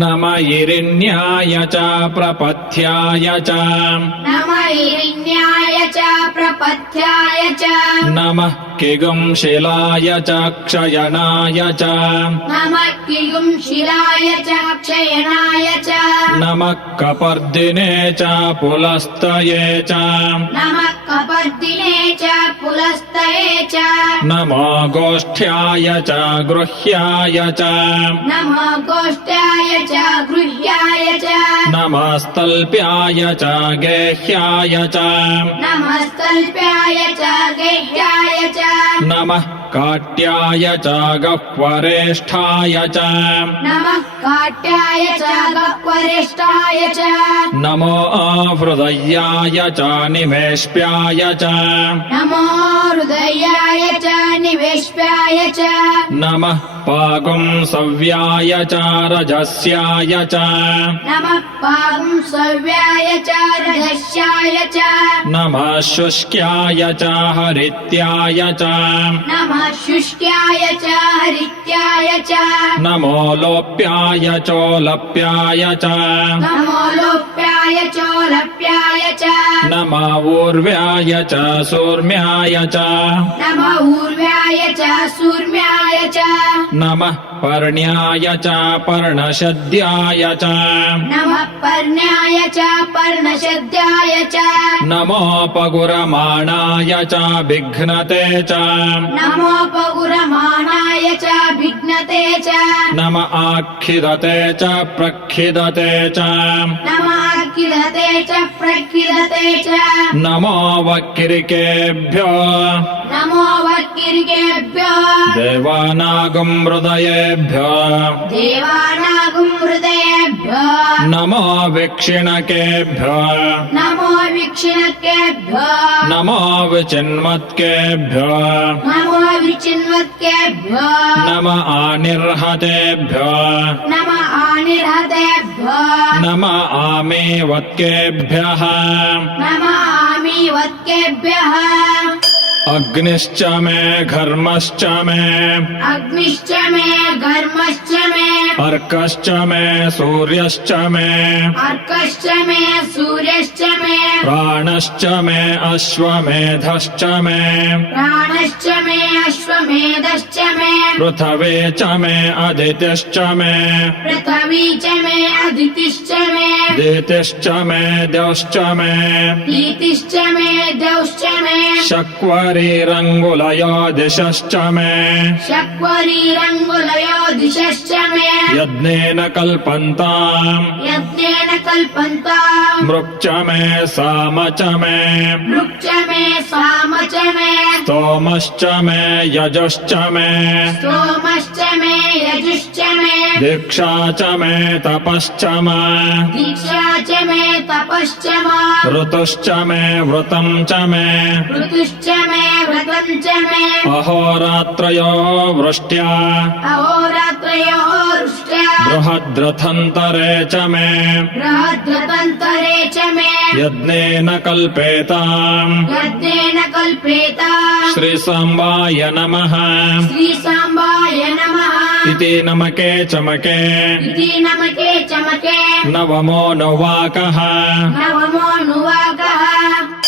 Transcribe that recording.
नम इरिण्याय च प्रपथ्याय च नमः इरिण्याय च प्रपथ्याय च नमः किगुंशिलाय च क्षयनाय च नमः किगुंशिलाय च क्षयनाय च नमः कपर्दिने च पुलस्तये च नमः कपर्दिने च पुलस्तये च नमो गोष्ठ्याय च गृह्याय च नमः गोष्ठ्याय च गृह्याय च नमस्तल्प्याय च गेह्याय च नमस्तल्प्याय च गेह्याय च नमः काट्याय च गह्वरेष्ठाय च नमः काट्याय च गह्वरेष्ठाय च नमो हृदयाय च निवेश्प्याय च नमो हृदयाय च निवेश्याय च नमः पागुंसव्याय च रजस्याय च नमः पागुंसव्याय च रजस्याय च नमः शुष्क्याय च हरित्याय च नमः शुष्क्याय च हरित्याय च नमो लोप्याय चोलप्याय च नमो लोप्याय चोलप्याय च नमः ऊर्व्याय च सूर्म्याय च नमः ऊर्व्याय च सूर्म्याय च नमः पर्ण्याय च पर्णशद्याय च नमः पर्ण्याय च पर्णशद्याय च नमोपगुरमाणाय च विघ्नते च नमोपगुरमाणाय च विघ्नते च नम आखिदते च प्रखिदते च नमाखिलते च प्रखिलते च नमो वक्किरिकेभ्यो नमो वक्किर्केभ्यो देवानागं हृदयेभ्यो देवानागुं हृदयेभ्यो नमो विक्षिणकेभ्यो नमो विक्षिणकेभ्यो नमो विचिन्वत्केभ्यो नमो विचिन्वत्केभ्यो नम आनिर्हतेभ्यो नम आनिर्हतेभ्यो नम आमेवत्केभ्यः नम आमीवत्केभ्यः अग्निश्च मे घर्मश्च मे अग्निश्च मे घर्मश्च मे अर्कश्च मे सूर्यश्च मे अर्कश्च मे सूर्यश्च मे प्राणश्च मे अश्वमेधश्च मे प्राणश्च मे अश्वमेधश्च मे पृथवे च मे अदितिश्च मे पृथ्वी च मे अदितिश्च मे दितिश्च मे द्यौश्च मे दीतिश्च मे द्यौश्च मे शक्वरीरङ्गुलयो दिशश्च मे शक्वरीरङ्गुलयो दिशश्च मे यज्ञेन कल्पन्ताम् यज्ञेन कल्पन्ताम् मृक् च मे साम च मे मृक् च मे साम च मे स्तोमश्च मे यजुश्च मे सोमश्च मे यजुश्च मे दीक्षा च मे तपश्च मे दीक्षा च मे तपश्च मे ऋतुश्च मे व्रतं च मे ऋतुश्च मे व्रतं च मे अहोरात्रयो वृष्ट्या अहोरात्रयोः वृष्ट्या बृहद्रथन्तरे च मे बृहद्रतन्तरे च मे यज्ञेन कल्पेताम् यज्ञेन कल्पेता श्रीसाम्बाय नमः श्रीसाम्बाय नमः इति नमके चमके इति नमके चमके नवमो नवाकः नवमो नुवाकः